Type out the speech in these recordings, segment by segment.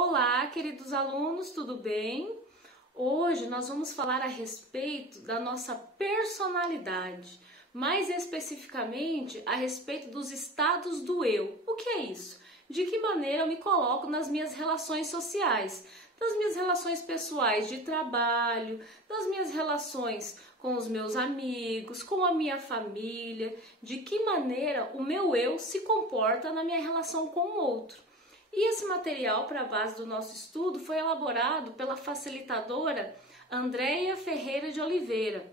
Olá, queridos alunos, tudo bem? Hoje nós vamos falar a respeito da nossa personalidade, mais especificamente a respeito dos estados do eu. O que é isso? De que maneira eu me coloco nas minhas relações sociais, das minhas relações pessoais de trabalho, das minhas relações com os meus amigos, com a minha família, de que maneira o meu eu se comporta na minha relação com o outro. E esse material para a base do nosso estudo foi elaborado pela facilitadora Andréia Ferreira de Oliveira.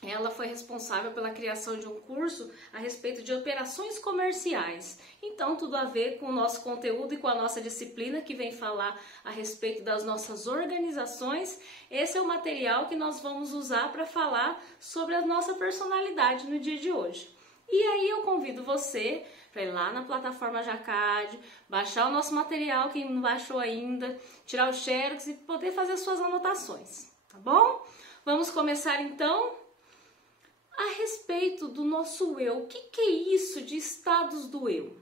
Ela foi responsável pela criação de um curso a respeito de operações comerciais. Então, tudo a ver com o nosso conteúdo e com a nossa disciplina que vem falar a respeito das nossas organizações. Esse é o material que nós vamos usar para falar sobre a nossa personalidade no dia de hoje. E aí eu convido você para ir lá na plataforma Jacad, baixar o nosso material, quem não baixou ainda, tirar o xerox e poder fazer as suas anotações, tá bom? Vamos começar então a respeito do nosso eu. O que é isso de estados do eu?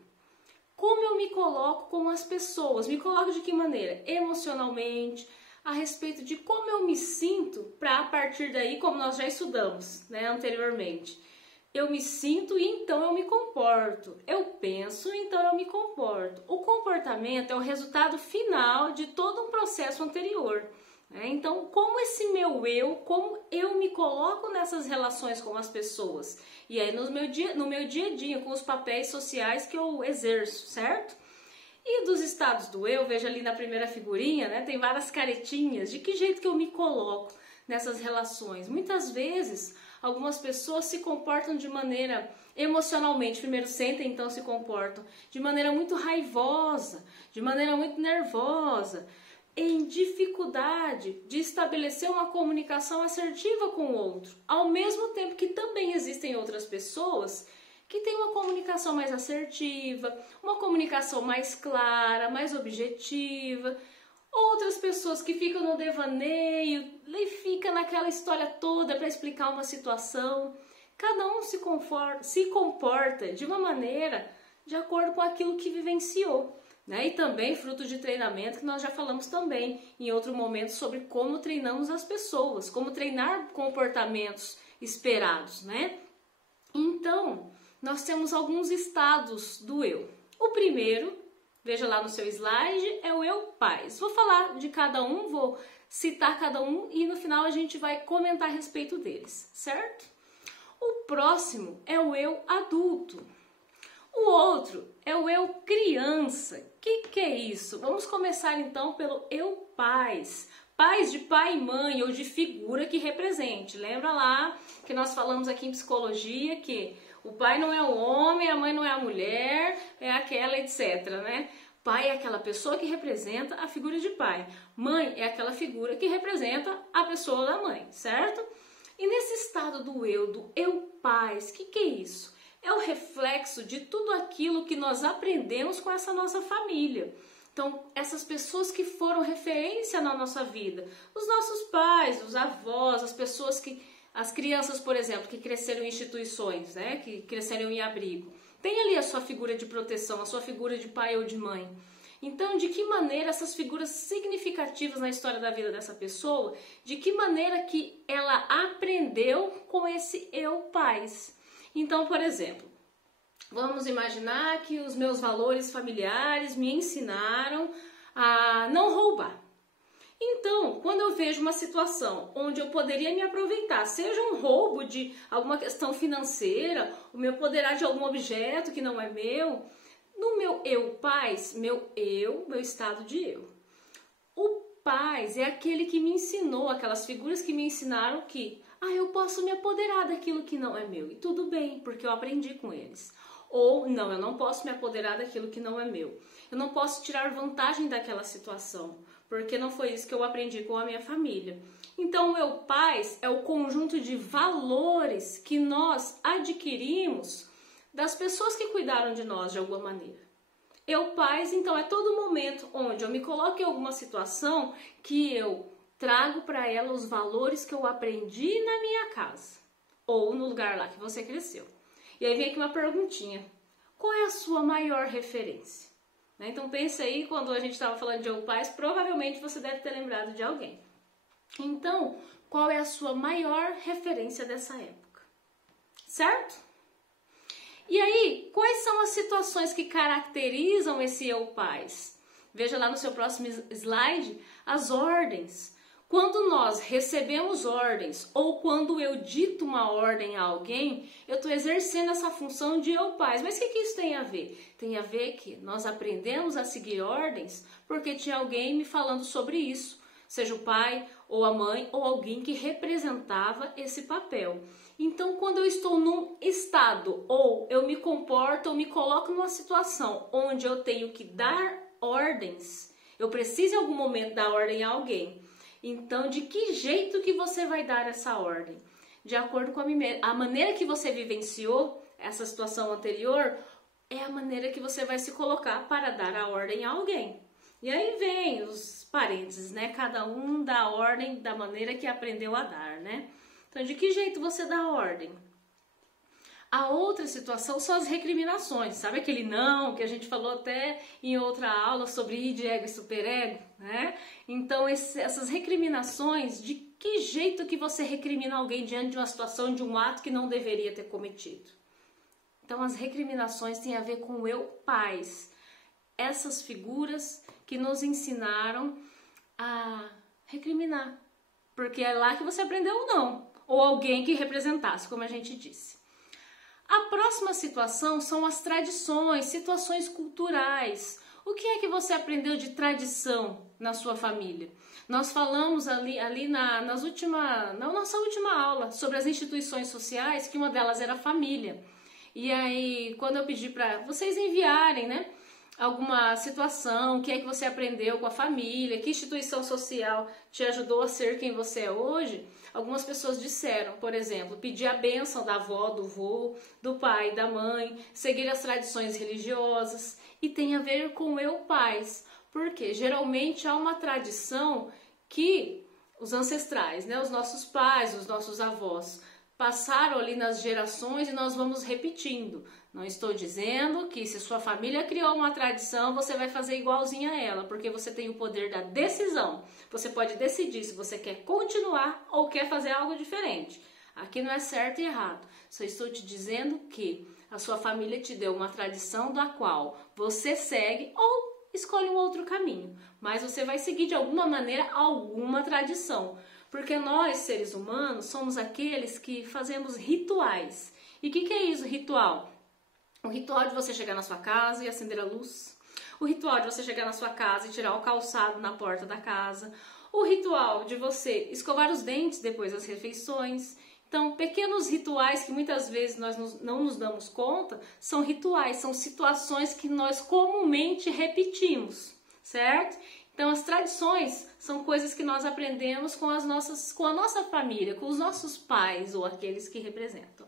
Como eu me coloco com as pessoas? Me coloco de que maneira? Emocionalmente, a respeito de como eu me sinto, para a partir daí, como nós já estudamos, né, anteriormente. Eu me sinto e então eu me comporto. Eu penso, então eu me comporto. O comportamento é o resultado final de todo um processo anterior. Então, como esse meu eu, como eu me coloco nessas relações com as pessoas? E aí no meu dia a dia, com os papéis sociais que eu exerço, certo? E dos estados do eu, veja ali na primeira figurinha, né, tem várias caretinhas. De que jeito que eu me coloco nessas relações? Muitas vezes, algumas pessoas se comportam de maneira emocionalmente, primeiro sentem, então se comportam de maneira muito raivosa, de maneira muito nervosa, em dificuldade de estabelecer uma comunicação assertiva com o outro, ao mesmo tempo que também existem outras pessoas que têm uma comunicação mais assertiva, uma comunicação mais clara, mais objetiva, outras pessoas que ficam no devaneio e ficam naquela história toda para explicar uma situação. Cada um se comporta de uma maneira de acordo com aquilo que vivenciou. E também fruto de treinamento, que nós já falamos também em outro momento sobre como treinamos as pessoas, como treinar comportamentos esperados, né? Então, nós temos alguns estados do eu. O primeiro, veja lá no seu slide, é o eu paz. Vou falar de cada um, vou citar cada um e no final a gente vai comentar a respeito deles, certo? O próximo é o eu adulto. O outro é o eu criança. O que é isso? Vamos começar então pelo eu paz. Paz de pai e mãe ou de figura que represente. Lembra lá que nós falamos aqui em psicologia que o pai não é o homem, a mãe não é a mulher, é aquela, etc, né? Pai é aquela pessoa que representa a figura de pai. Mãe é aquela figura que representa a pessoa da mãe, certo? E nesse estado do eu paz, o que é isso? É o reflexo de tudo aquilo que nós aprendemos com essa nossa família. Então, essas pessoas que foram referência na nossa vida, os nossos pais, os avós, as crianças, por exemplo, que cresceram em instituições, né, que cresceram em abrigo, tem ali a sua figura de proteção, a sua figura de pai ou de mãe. Então, de que maneira essas figuras significativas na história da vida dessa pessoa, de que maneira que ela aprendeu com esse eu paz? Então, por exemplo, vamos imaginar que os meus valores familiares me ensinaram a não roubar. Então, quando eu vejo uma situação onde eu poderia me aproveitar, seja um roubo de alguma questão financeira, o me apoderar de algum objeto que não é meu, no meu eu paz, meu estado de eu. O paz é aquele que me ensinou, aquelas figuras que me ensinaram que eu posso me apoderar daquilo que não é meu. E tudo bem, porque eu aprendi com eles. Ou não, eu não posso me apoderar daquilo que não é meu. Eu não posso tirar vantagem daquela situação, porque não foi isso que eu aprendi com a minha família. Então, o eu paz é o conjunto de valores que nós adquirimos das pessoas que cuidaram de nós de alguma maneira. Eu paz, então, é todo momento onde eu me coloco em alguma situação que eu trago para ela os valores que eu aprendi na minha casa ou no lugar lá que você cresceu. E aí vem aqui uma perguntinha. Qual é a sua maior referência? né? Então pense aí, quando a gente estava falando de eu pais, provavelmente você deve ter lembrado de alguém. Então, qual é a sua maior referência dessa época? Certo? E aí, quais são as situações que caracterizam esse eu pais? Veja lá no seu próximo slide as ordens. Quando nós recebemos ordens ou quando eu dito uma ordem a alguém, eu estou exercendo essa função de eu pais. Mas o que isso tem a ver? Tem a ver que nós aprendemos a seguir ordens porque tinha alguém me falando sobre isso, seja o pai ou a mãe ou alguém que representava esse papel. Então, quando eu estou num estado ou eu me comporto ou me coloco numa situação onde eu tenho que dar ordens, eu preciso em algum momento dar ordem a alguém. Então, de que jeito que você vai dar essa ordem? De acordo com a maneira que você vivenciou essa situação anterior, é a maneira que você vai se colocar para dar a ordem a alguém. E aí vem os parênteses, né? Cada um dá a ordem da maneira que aprendeu a dar, né? Então, de que jeito você dá a ordem? A outra situação são as recriminações, sabe aquele não que a gente falou até em outra aula sobre id, ego e superego, né? Então essas recriminações, de que jeito que você recrimina alguém diante de uma situação, de um ato que não deveria ter cometido? Então as recriminações têm a ver com o eu pais, essas figuras que nos ensinaram a recriminar, porque é lá que você aprendeu o não, ou alguém que representasse, como a gente disse. A próxima situação são as tradições, situações culturais. O que é que você aprendeu de tradição na sua família? Nós falamos ali na nossa última aula sobre as instituições sociais, que uma delas era a família. E aí, quando eu pedi para vocês enviarem, né, alguma situação, o que é que você aprendeu com a família, que instituição social te ajudou a ser quem você é hoje, algumas pessoas disseram, por exemplo, pedir a bênção da avó, do vô, do pai, da mãe, seguir as tradições religiosas, e tem a ver com o eu pais, porque geralmente há uma tradição que os ancestrais, né, os nossos pais, os nossos avós, passaram ali nas gerações e nós vamos repetindo. Não estou dizendo que se sua família criou uma tradição, você vai fazer igualzinha a ela, porque você tem o poder da decisão. Você pode decidir se você quer continuar ou quer fazer algo diferente. Aqui não é certo e errado. Só estou te dizendo que a sua família te deu uma tradição da qual você segue ou escolhe um outro caminho. Mas você vai seguir de alguma maneira alguma tradição. Porque nós, seres humanos, somos aqueles que fazemos rituais. E o que é isso, ritual? O ritual de você chegar na sua casa e acender a luz. O ritual de você chegar na sua casa e tirar o calçado na porta da casa. O ritual de você escovar os dentes depois das refeições. Então, pequenos rituais que muitas vezes nós não nos damos conta, são rituais, são situações que nós comumente repetimos, certo? Então, as tradições são coisas que nós aprendemos com a nossa família, com os nossos pais ou aqueles que representam.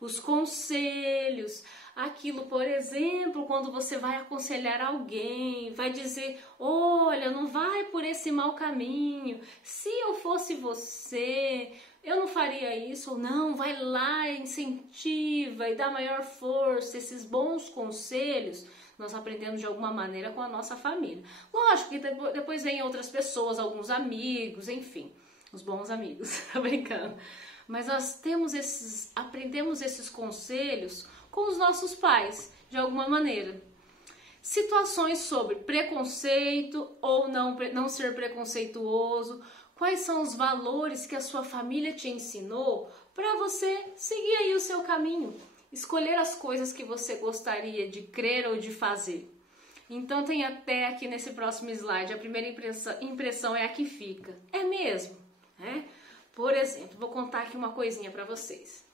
Os conselhos, aquilo, por exemplo, quando você vai aconselhar alguém, vai dizer, olha, não vai por esse mau caminho, se eu fosse você, eu não faria isso, ou não, vai lá, incentiva e dá maior força, esses bons conselhos, nós aprendemos de alguma maneira com a nossa família. Lógico que depois vem outras pessoas, alguns amigos, enfim, os bons amigos, tá brincando. Mas nós aprendemos esses conselhos com os nossos pais, de alguma maneira. Situações sobre preconceito ou não ser preconceituoso, quais são os valores que a sua família te ensinou para você seguir aí o seu caminho. Escolher as coisas que você gostaria de crer ou de fazer. Então tem até aqui nesse próximo slide, a primeira impressão é a que fica. É mesmo, né? Por exemplo, vou contar aqui uma coisinha para vocês.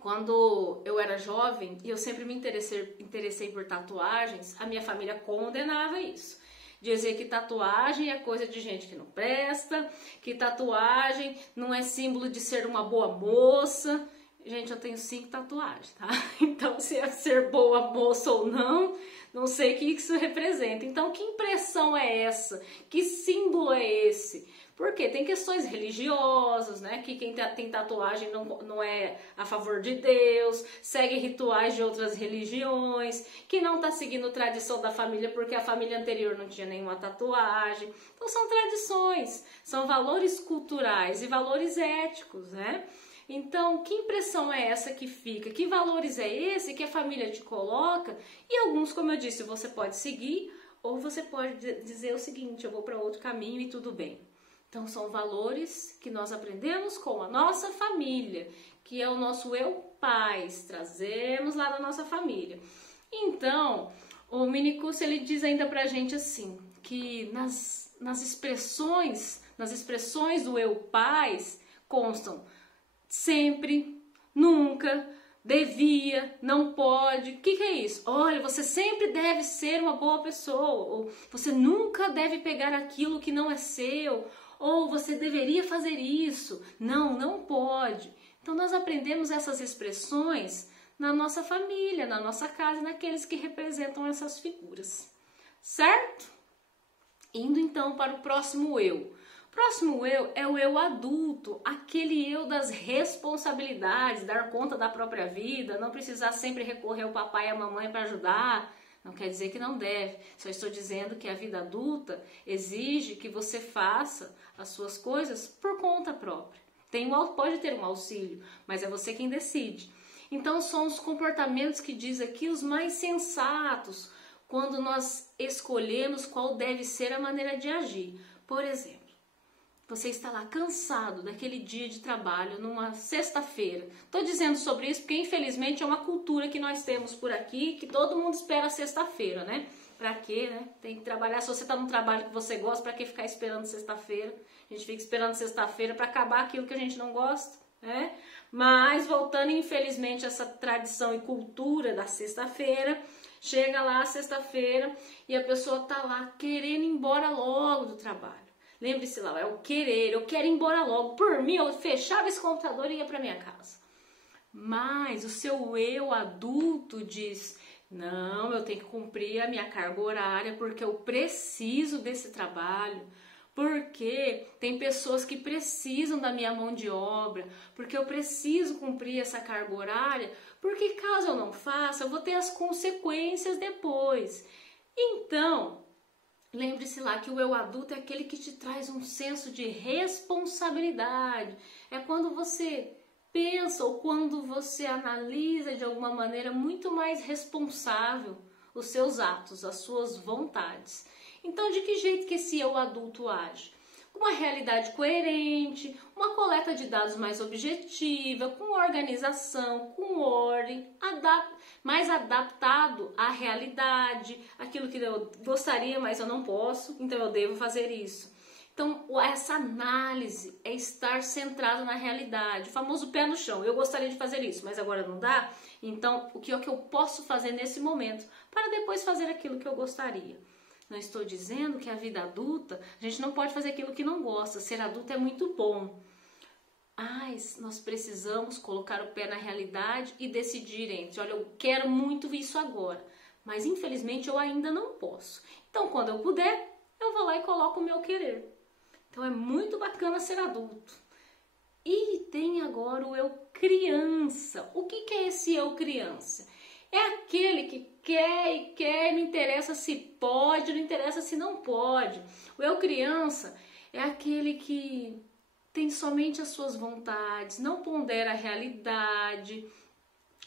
Quando eu era jovem e eu sempre me interessei por tatuagens, a minha família condenava isso. Dizer que tatuagem é coisa de gente que não presta, que tatuagem não é símbolo de ser uma boa moça. Gente, eu tenho 5 tatuagens, tá? Então, se é ser boa moça ou não sei o que isso representa. Então, que impressão é essa? Que símbolo é esse? Porque tem questões religiosas, né? Que quem tem tatuagem não é a favor de Deus, segue rituais de outras religiões, que não está seguindo tradição da família porque a família anterior não tinha nenhuma tatuagem. Então são tradições, são valores culturais e valores éticos, né? Então, que impressão é essa que fica? Que valores é esse que a família te coloca? E alguns, como eu disse, você pode seguir ou você pode dizer o seguinte, eu vou para outro caminho e tudo bem. Então, são valores que nós aprendemos com a nossa família, que é o nosso eu pais, trazemos lá da nossa família. Então, o Minicurso, ele diz ainda pra gente assim, que nas expressões do eu pais constam sempre, nunca, devia, não pode. O que é isso? Olha, você sempre deve ser uma boa pessoa, ou você nunca deve pegar aquilo que não é seu, ou você deveria fazer isso. Não, não pode. Então nós aprendemos essas expressões na nossa família, na nossa casa, naqueles que representam essas figuras. Certo? Indo então para o próximo eu. O próximo eu é o eu adulto, aquele eu das responsabilidades, dar conta da própria vida, não precisar sempre recorrer ao papai e à mamãe para ajudar. Não quer dizer que não deve, só estou dizendo que a vida adulta exige que você faça as suas coisas por conta própria. Pode ter um auxílio, mas é você quem decide. Então são os comportamentos que diz aqui os mais sensatos, quando nós escolhemos qual deve ser a maneira de agir. Por exemplo, você está lá cansado daquele dia de trabalho, numa sexta-feira. Estou dizendo sobre isso porque, infelizmente, é uma cultura que nós temos por aqui, que todo mundo espera sexta-feira, né? Pra quê, né? Tem que trabalhar. Se você está num trabalho que você gosta, pra que ficar esperando sexta-feira? A gente fica esperando sexta-feira para acabar aquilo que a gente não gosta, né? Mas, voltando, infelizmente, essa tradição e cultura da sexta-feira, chega lá sexta-feira e a pessoa tá lá querendo ir embora logo do trabalho. Lembre-se lá, é o querer, eu quero ir embora logo. Por mim, eu fechava esse computador e ia para minha casa. Mas o seu eu adulto diz, não, eu tenho que cumprir a minha carga horária porque eu preciso desse trabalho. Porque tem pessoas que precisam da minha mão de obra, porque eu preciso cumprir essa carga horária, porque caso eu não faça, eu vou ter as consequências depois. Então, lembre-se lá que o eu adulto é aquele que te traz um senso de responsabilidade. É quando você pensa ou quando você analisa de alguma maneira muito mais responsável os seus atos, as suas vontades. Então, de que jeito que esse eu adulto age? Com uma realidade coerente, uma coleta de dados mais objetiva, com organização, com ordem, mais adaptado à realidade, aquilo que eu gostaria, mas eu não posso, então eu devo fazer isso. Então, essa análise é estar centrado na realidade, o famoso pé no chão. Eu gostaria de fazer isso, mas agora não dá, então o que é que eu posso fazer nesse momento para depois fazer aquilo que eu gostaria? Não estou dizendo que a vida adulta, a gente não pode fazer aquilo que não gosta. Ser adulto é muito bom. Mas nós precisamos colocar o pé na realidade e decidir entre, olha, eu quero muito isso agora, mas infelizmente eu ainda não posso. Então, quando eu puder, eu vou lá e coloco o meu querer. Então, é muito bacana ser adulto. E tem agora o eu criança. O que é esse eu criança? É aquele que quer e quer, não interessa se pode, não interessa se não pode. O eu criança é aquele que tem somente as suas vontades, não pondera a realidade,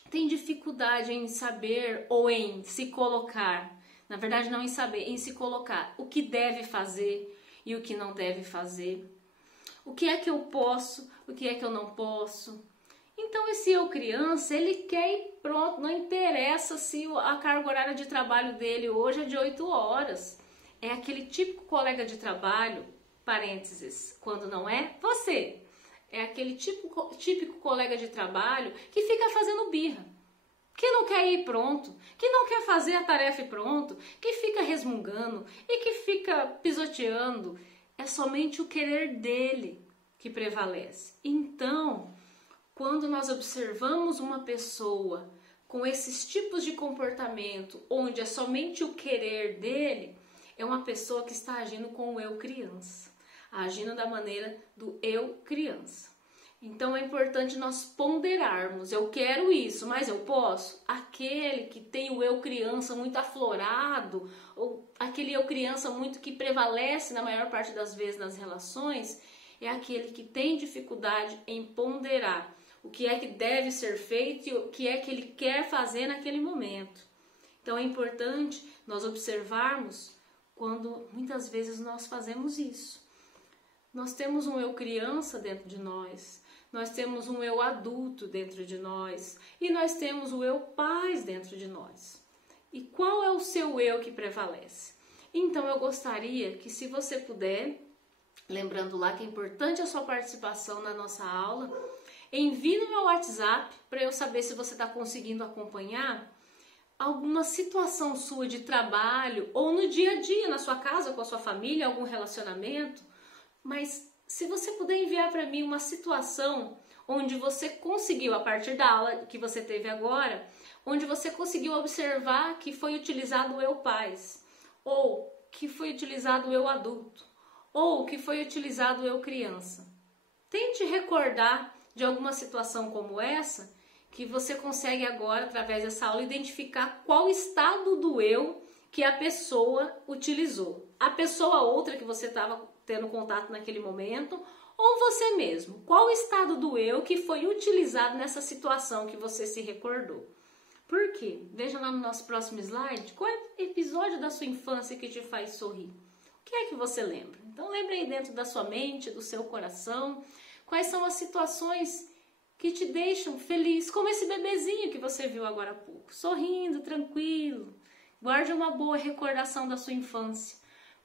tem dificuldade em saber ou em se colocar. Na verdade, não em saber, em se colocar o que deve fazer e o que não deve fazer. O que é que eu posso, o que é que eu não posso. Então, esse eu criança, ele quer ir pronto, não interessa se a carga horária de trabalho dele hoje é de 8 horas. É aquele típico colega de trabalho, parênteses, quando não é você. É aquele típico colega de trabalho que fica fazendo birra, que não quer ir pronto, que não quer fazer a tarefa pronto, que fica resmungando e que fica pisoteando. É somente o querer dele que prevalece. Então, quando nós observamos uma pessoa com esses tipos de comportamento, onde é somente o querer dele, é uma pessoa que está agindo com o eu criança. agindo da maneira do eu criança. Então é importante nós ponderarmos, eu quero isso, mas eu posso? Aquele que tem o eu criança muito aflorado, ou aquele eu criança muito que prevalece na maior parte das vezes nas relações, é aquele que tem dificuldade em ponderar o que é que deve ser feito e o que é que ele quer fazer naquele momento. Então é importante nós observarmos quando muitas vezes nós fazemos isso. Nós temos um eu criança dentro de nós temos um eu adulto dentro de nós e nós temos o eu paz dentro de nós. E qual é o seu eu que prevalece? Então eu gostaria que, se você puder, lembrando lá que é importante a sua participação na nossa aula, envie no meu WhatsApp para eu saber se você está conseguindo acompanhar alguma situação sua de trabalho ou no dia a dia, na sua casa, com a sua família, algum relacionamento, mas se você puder enviar para mim uma situação onde você conseguiu, a partir da aula que você teve agora, onde você conseguiu observar que foi utilizado o eu paz, ou que foi utilizado o eu adulto, ou que foi utilizado o eu criança. Tente recordar de alguma situação como essa, que você consegue agora, através dessa aula, identificar qual estado do eu que a pessoa utilizou. A pessoa outra que você estava tendo contato naquele momento, ou você mesmo. Qual o estado do eu que foi utilizado nessa situação que você se recordou? Por quê? Veja lá no nosso próximo slide, qual é o episódio da sua infância que te faz sorrir? O que é que você lembra? Então lembre aí dentro da sua mente, do seu coração, quais são as situações que te deixam feliz, como esse bebezinho que você viu agora há pouco, sorrindo, tranquilo. Guarde uma boa recordação da sua infância,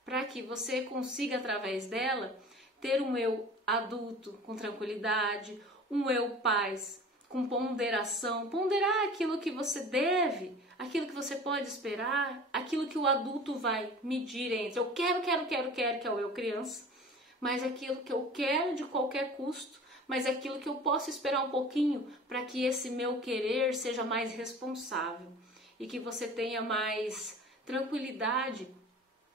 para que você consiga, através dela, ter um eu adulto com tranquilidade, um eu paz com ponderação, ponderar aquilo que você deve, aquilo que você pode esperar, aquilo que o adulto vai medir entre eu quero, que é o eu criança, mas aquilo que eu quero de qualquer custo, mas aquilo que eu posso esperar um pouquinho para que esse meu querer seja mais responsável e que você tenha mais tranquilidade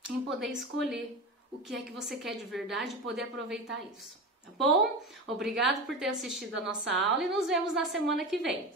em poder escolher o que é que você quer de verdade e poder aproveitar isso. Tá bom? Obrigado por ter assistido a nossa aula e nos vemos na semana que vem.